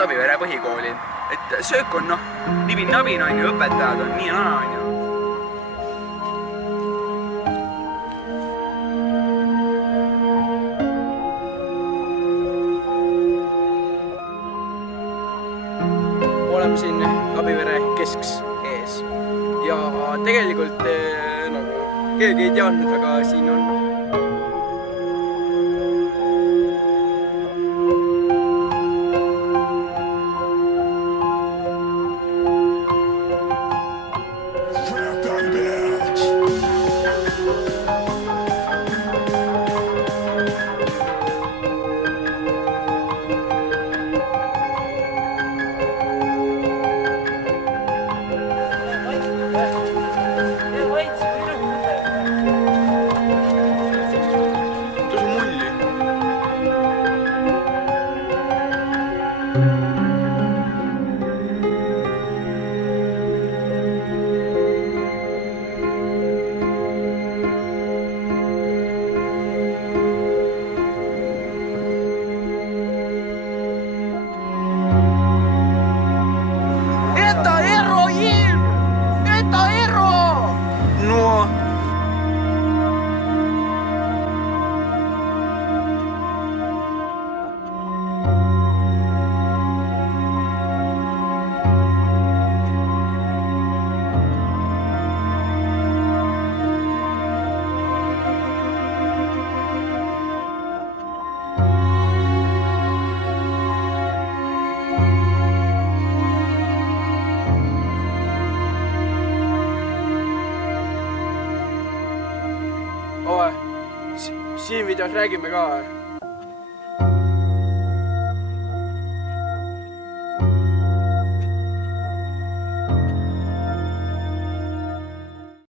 Tavivere põhikooli. Et söök on nibin-nabin on ju, õpetajad on nii ja naa on ju. Oleme siin Tavivere kesks ees ja tegelikult nagu keegi ei teadnud, aga siin on siin videos räägime ka